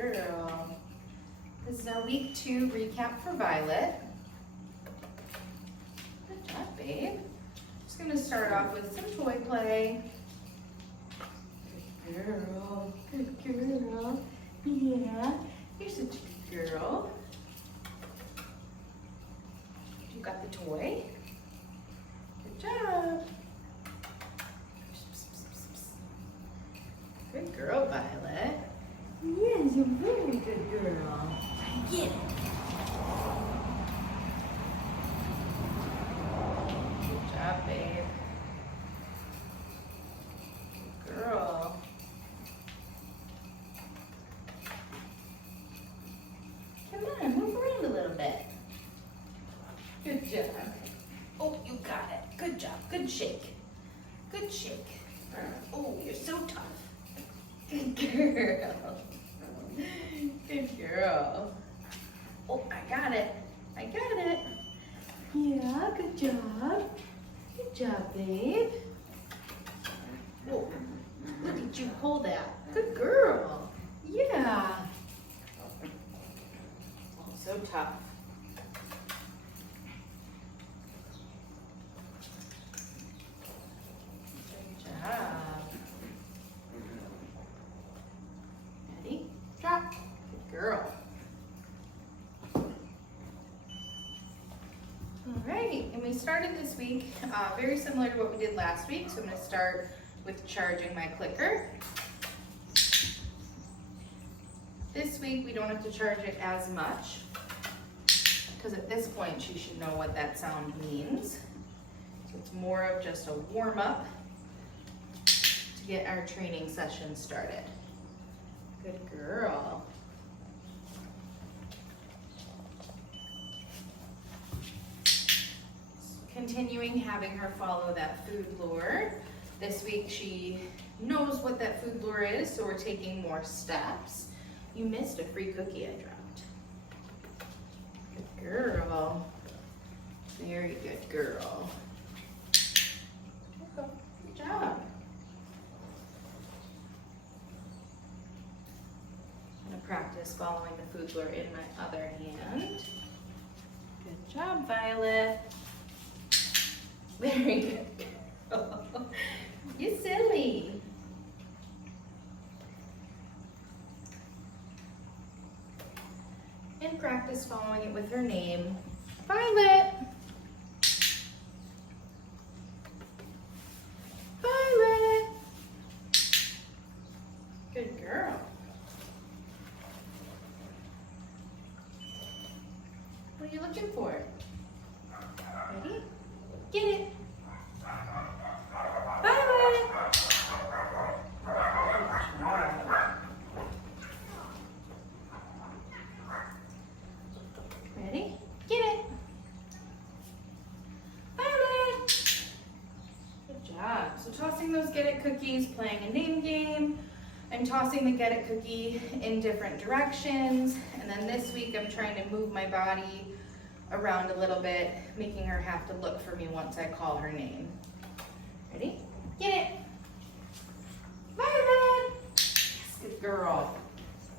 girl. This is our week 2 recap for Violet. Good job, babe. Just gonna start off with some toy play. Good girl, good girl. Yeah, you're such a good girl. You got the toy. Good job. Good girl, Violet. Yes, you're a very good girl. Get it. Good job, babe. Good girl. Come on, move around a little bit. Good job. Oh, you got it. Good job. Good shake. Good shake. Oh, you're so tough. Good girl. Good girl. Oh, I got it. I got it. Yeah, good job. Good job, babe. Whoa, look at you hold that. Good girl. Yeah. Oh, so tough. Good job. Ready? Drop. Good girl. Alright, and we started this week very similar to what we did last week, so I'm going to start with charging my clicker. This week we don't have to charge it as much, because at this point she should know what that sound means. So it's more of just a warm-up to get our training session started. Good girl. Continuing having her follow that food lure. This week she knows what that food lure is, so we're taking more steps. You missed a free cookie I dropped. Good girl. Very good girl. Good job. I'm going to practice following the food lure in my other hand. Good job, Violet. Very good girl. You're silly. And practice following it with her name. Violet. Violet. Good girl. What are you looking for? Ready? Get it. Violet. Ready? Get it. Violet. Good job. So tossing those get it cookies, playing a name game. I'm tossing the get it cookie in different directions. And then this week I'm trying to move my body around a little bit, making her have to look for me once I call her name. Ready? Get it. Violet. Yes, good girl.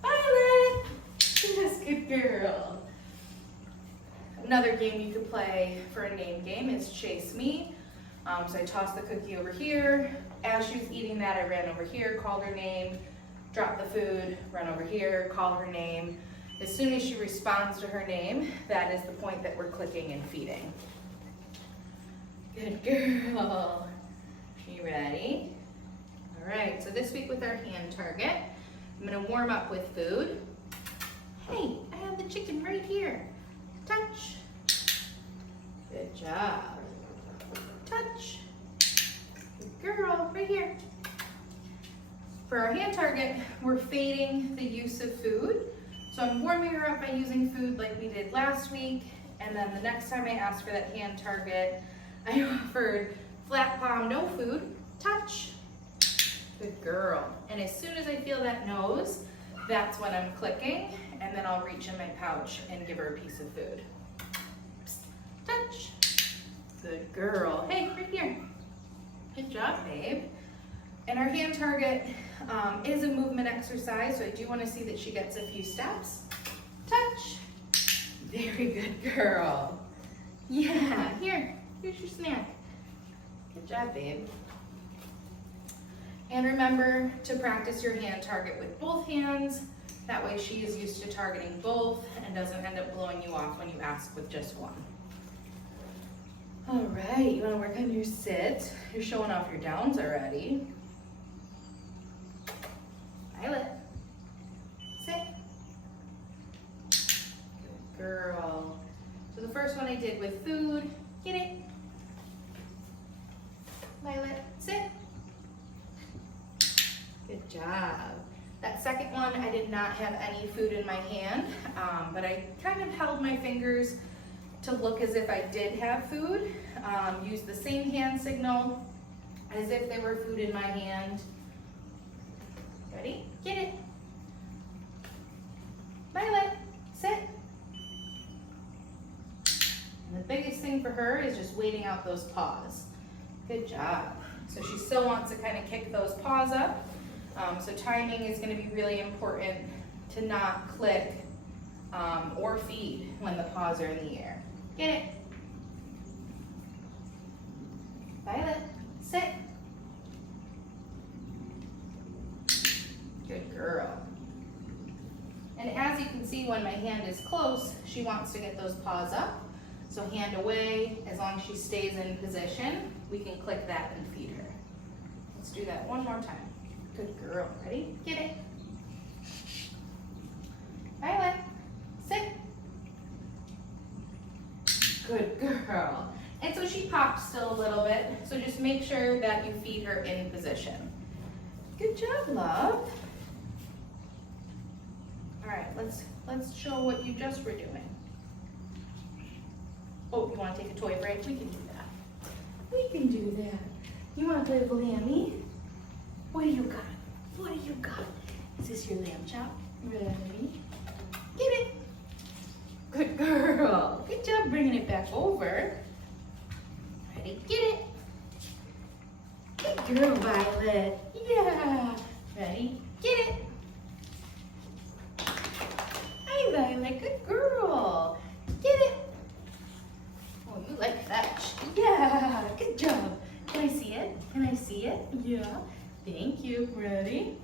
Violet. Yes, good girl. Another game you could play for a name game is Chase Me. So I tossed the cookie over here. As she was eating that, I ran over here, called her name, dropped the food, run over here, call her name. As soon as she responds to her name, that is the point that we're clicking and feeding. Good girl. You ready? All right, so this week with our hand target, I'm gonna warm up with food. Hey, I have the chicken right here. Touch. Good job. Touch. Good girl, right here. For our hand target, we're fading the use of food. So I'm warming her up by using food like we did last week, and then the next time I asked for that hand target, I offered flat palm, no food, touch. Good girl. And as soon as I feel that nose, that's when I'm clicking, and then I'll reach in my pouch and give her a piece of food. Touch. Good girl. Hey, right here. Good job, babe. And our hand target, is a movement exercise, so I do want to see that she gets a few steps. Touch. Very good girl. Yeah, here's your snack. Good job, babe. And remember to practice your hand target with both hands. That way she is used to targeting both and doesn't end up blowing you off when you ask with just one. All right, you want to work on your sit. You're showing off your downs already. Violet, sit. Good girl. So the first one I did with food, get it. Violet, sit. Good job. That second one, I did not have any food in my hand, but I kind of held my fingers to look as if I did have food. Use the same hand signal as if there were food in my hand. Ready? Get it. Violet, sit. And the biggest thing for her is just waiting out those paws. Good job. So she still wants to kind of kick those paws up. So timing is going to be really important to not click or feed when the paws are in the air. Get it. Violet, sit. Good girl. And as you can see, when my hand is close, she wants to get those paws up. So hand away, as long as she stays in position, we can click that and feed her. Let's do that one more time. Good girl. Ready? Get it. Violet, sit. Good girl. And so she pops still a little bit, so just make sure that you feed her in position. Good job, love. All right, let's show what you just were doing. Oh, you want to take a toy break? We can do that. We can do that. You want to play with Lammy? What do you got? What do you got? Is this your lamb chop? Ready? Get it. Good girl. Good job bringing it back over. Ready? Get it. Good girl, Violet. Yeah. Ready? Get it. Hi, Violet. Good girl. Get it. Oh, you like fetch. Yeah. Good job. Can I see it? Can I see it? Yeah. Thank you. Ready?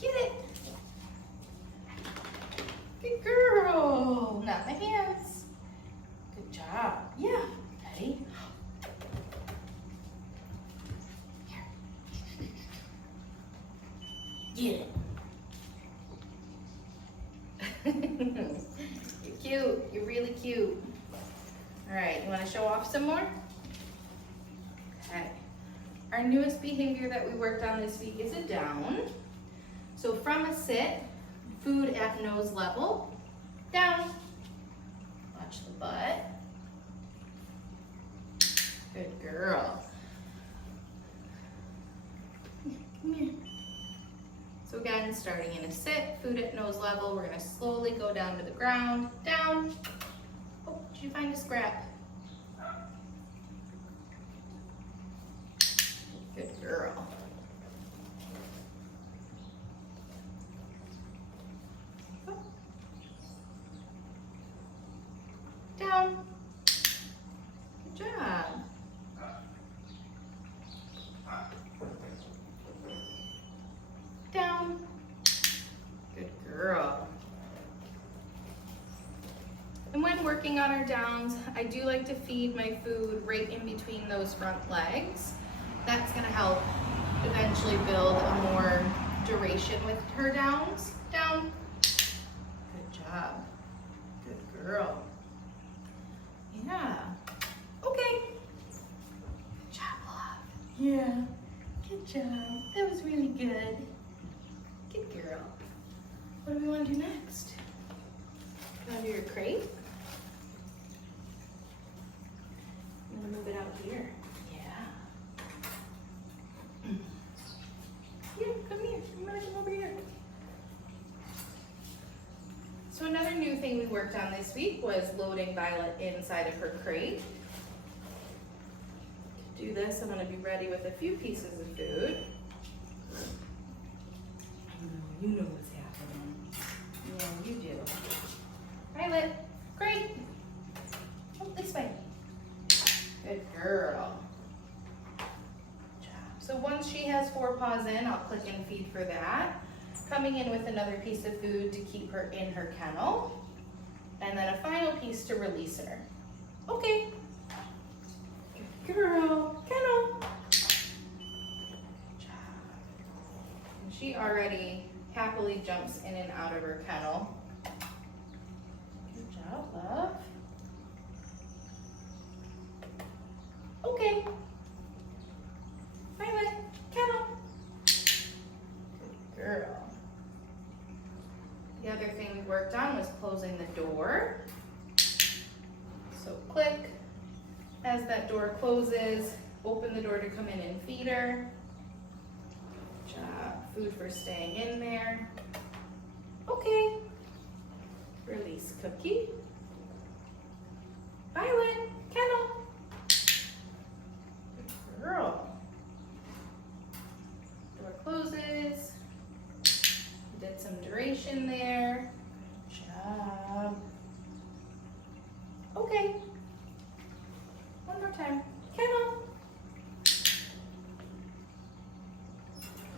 Get it. Good girl. Not my hands. Good job. Yeah. Ready? Here. Get it. You're cute. You're really cute. All right. You want to show off some more? Okay. Our newest behavior that we worked on this week is a down. So from a sit, food at nose level, down. Watch the butt. Good girl. Come here. So again, starting in a sit, food at nose level, we're gonna slowly go down to the ground, down. Oh, did you find a scrap? Good girl. Oh. Down. Good job. Down. Good girl. And when working on our downs, I do like to feed my food right in between those front legs. That's going to help eventually build a more duration with her downs. Down. Good job. Good girl. Yeah. Okay. Good job, love. Yeah. Good job. That was really good. Good girl. What do we want to do next? You want to do your crate? I'm going to move it out here. Yeah, come here. I'm gonna come over here. So another new thing we worked on this week was loading Violet inside of her crate. Do do this, I'm gonna be ready with a few pieces of food. You know what's happening. Yeah, you do. Violet, great. Oh, this way. Good girl. Good job. So once she has 4 paws in, I'll click and feed for that. Coming in with another piece of food to keep her in her kennel. And then a final piece to release her. Okay. Good girl. Kennel. Good job. And she already happily jumps in and out of her kennel. Good job, love. Okay. Violet, kennel. Good girl. The other thing we worked on was closing the door. So click. As that door closes, open the door to come in and feed her. Good job. Food for staying in there. Okay. Release Cookie. Violet, kennel. Good girl. Door closes. Did some duration there. Good job. Okay. One more time. Kennel.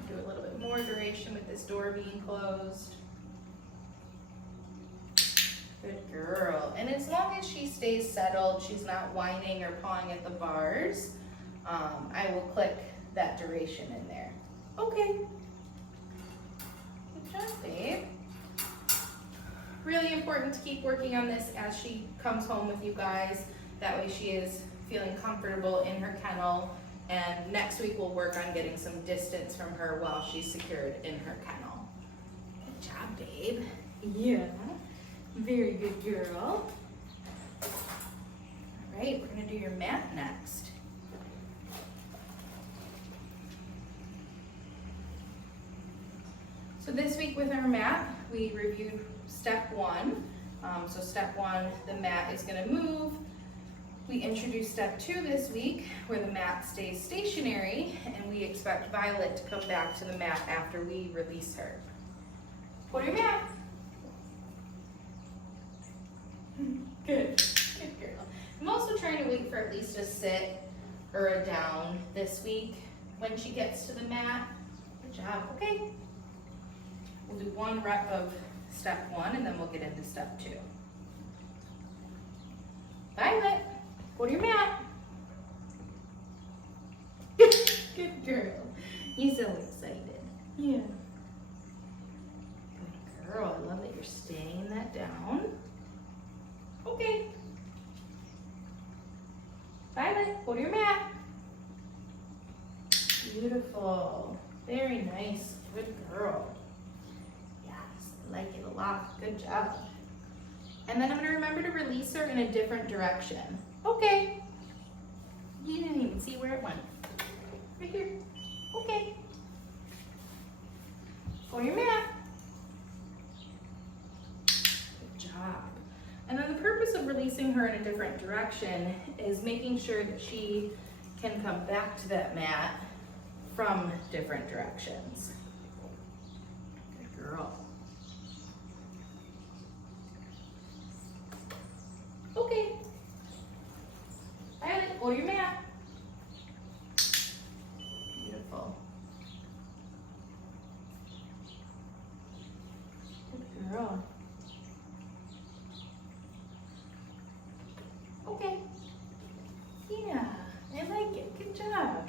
Do a little bit more duration with this door being closed. Good girl. And as long as she stays settled, she's not whining or pawing at the bars, I will click that duration in there. Okay. Good job, babe. Really important to keep working on this as she comes home with you guys. That way she is feeling comfortable in her kennel. And next week we'll work on getting some distance from her while she's secured in her kennel. Good job, babe. Yeah. Very good girl. All right, we're gonna do your mat next. So this week with our mat, we reviewed step 1. So step 1, the mat is gonna move. We introduced step 2 this week, where the mat stays stationary, and we expect Violet to come back to the mat after we release her. Put your mat. Good. Good girl. I'm also trying to wait for at least a sit or a down this week when she gets to the mat. Good job. Okay. We'll do 1 rep of step 1 and then we'll get into step 2. Violet, go to your mat. Good girl. You're so excited. Yeah. Good girl. I love that you're staying that down. Okay. Violet, go to your mat. Beautiful. Very nice. Good girl. Yes, I like it a lot. Good job. And then I'm going to remember to release her in a different direction. Okay. You didn't even see where it went. Right here. Okay. Go to your mat. Good job. And then the purpose of releasing her in a different direction is making sure that she can come back to that mat from different directions. Good girl. Okay. Violet, go to your mat. Beautiful. Good girl. Okay. Yeah, I like it. Good job.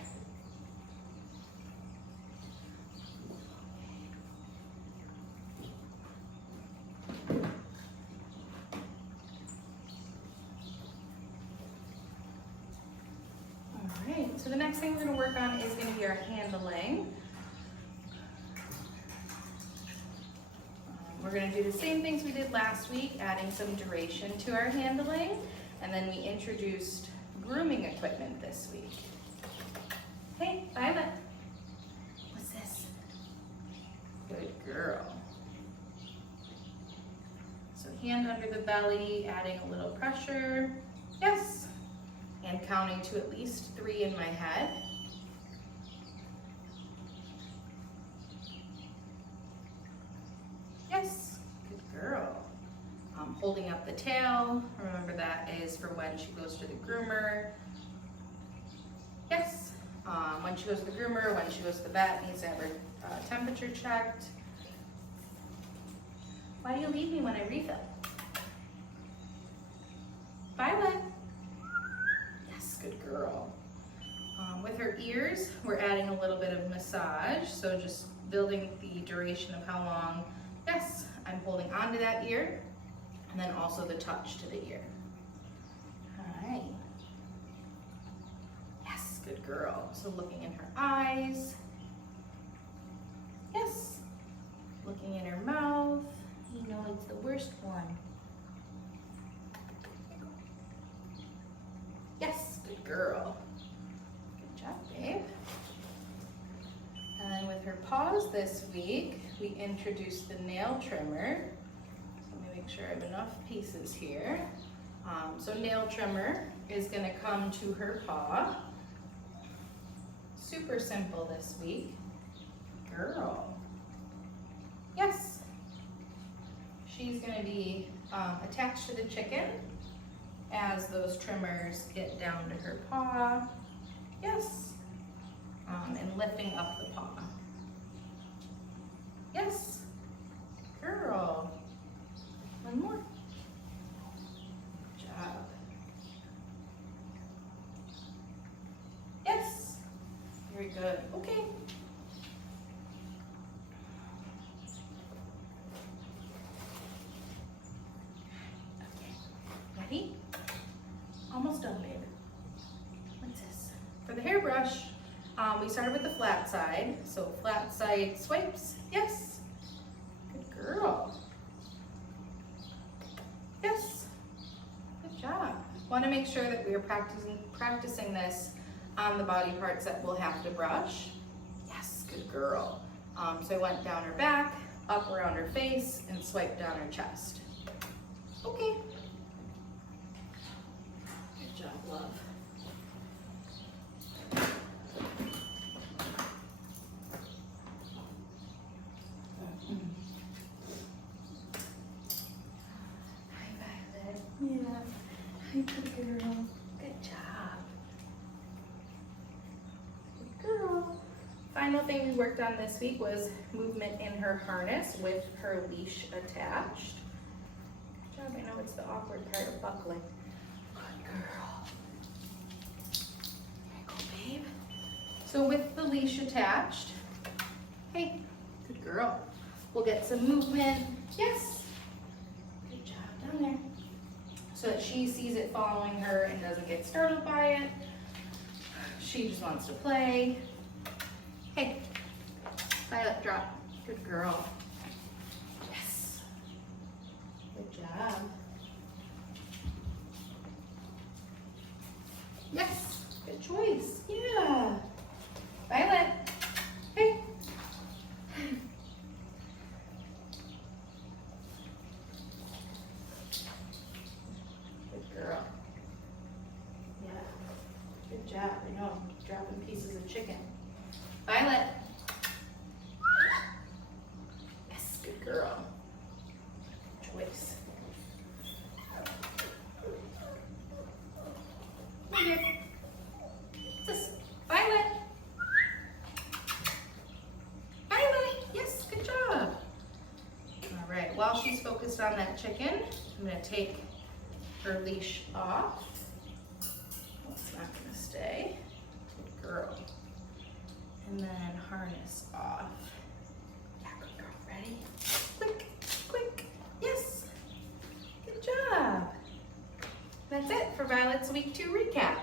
All right, so the next thing we're going to work on is going to be our handling. We're going to do the same things we did last week, adding some duration to our handling. And then we introduced grooming equipment this week. Hey, Violet. What's this? Good girl. So hand under the belly, adding a little pressure. Yes. and counting to at least 3 in my head. Yes, good girl. Holding up the tail, remember that is for when she goes to the groomer. Yes, when she goes to the groomer, when she goes to the vet, needs to have her temperature checked. Why do you leave me when I refill? Violet. Yes, good girl. With her ears, we're adding a little bit of massage, so just building the duration of how long. Yes, I'm holding onto that ear, and then also the touch to the ear. All right. Yes, good girl. So looking in her eyes. Yes. Looking in her mouth. You know it's the worst one. Yes, good girl. Good job, babe. And then with her paws this week, we introduced the nail trimmer. So let me make sure I have enough pieces here. So nail trimmer is gonna come to her paw. Super simple this week. Girl. Yes. She's gonna be attached to the chicken as those trimmers get down to her paw. Yes. And lifting up the paw. Yes. Girl. One more. Good job. Yes. Very good. Okay. Ready? Almost done, babe. What's this? For the hairbrush, we started with the flat side. So flat side swipes. Yes. Good girl. Yes. Good job. Want to make sure that we are practicing this on the body parts that we'll have to brush. Yes, good girl. So I went down her back, up around her face, and swiped down her chest. Okay. Good job, love. Hi, Violet. Yeah. Hi, good girl. Good job. Good girl. Final thing we worked on this week was movement in her harness with her leash attached. Good job. I know it's the awkward part of buckling. Good girl. There you go, babe. So with the leash attached, hey, good girl. We'll get some movement. Yes. Good job down there. So that she sees it following her and doesn't get startled by it. She just wants to play. Hey, Violet, drop. Good girl. Yes. Good job. Yes, good choice. Yeah. Violet, hey. Good girl. Yeah. Good job. I know, I'm dropping pieces of chicken. Violet. Yes, good girl. Good choice. Here. This. Violet. Violet. Yes, good job. All right, while she's focused on that chicken, I'm going to take her leash off. Oh, it's not going to stay. Good girl. And then harness off. Yeah, good girl. Ready? Quick, quick. Yes. Good job. That's it for Violet's week 2 recap.